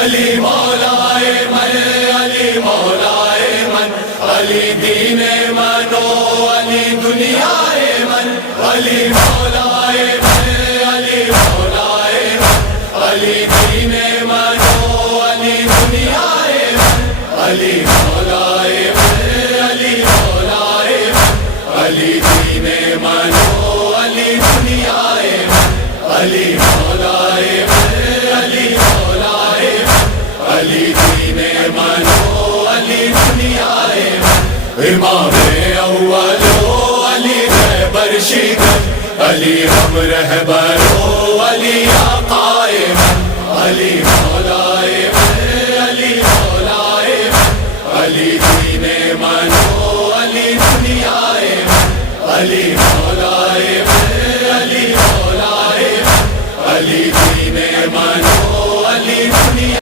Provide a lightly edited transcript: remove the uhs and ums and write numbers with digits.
علی مولائے من، علی مولائے من، علی دین من و علی دنیا من، علی مولائے من، علی مولائے من، علی دین من و علی دنیا من، علی مولائے من، علی مولائے من، علی دین من و علی دنیا من، علی مولائے من، علی مولائے من، علی دین من و علی دنیا من، امام اول و علی خیبر شکن، علی ہم رہبر و